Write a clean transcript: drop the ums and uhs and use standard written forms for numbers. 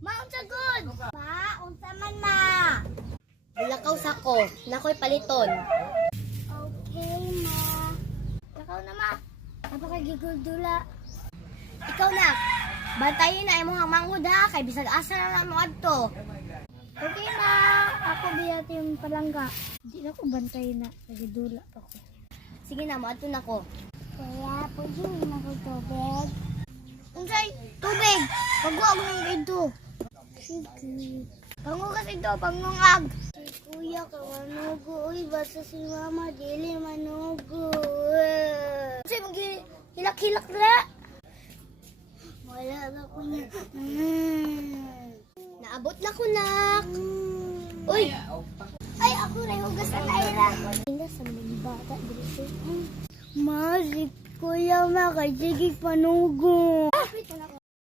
Unsa good? Ma, unsa man na? Lakaw sa ko, nakoy paliton. Okay, ma. Lakaw na, ma. Napakagiguldula. Ikaw na. Bantayin na imong mangud ha, kay bisag asa na mo adto. Okay na. Ako biyat yung palangga. Hindi na ko bantayin na, nagidula pa ko. Sige na, maadto na ko. Kaya, pwede na ko tubig. Unsay? Tubig! Pagwag ng dito. Sige. Pangugas ito, pangungag. Si kuya ka manugo. Uy, basta si mama, dili manugo. Unsay, mag-hilak-hilak na. Wala na ko niya. Naabot na ko, nak. Uy! Ay, ako rin hugas na naira. Hindi sa mga bata dito. Ma, si kuya makajigig panugo. Wait na ako.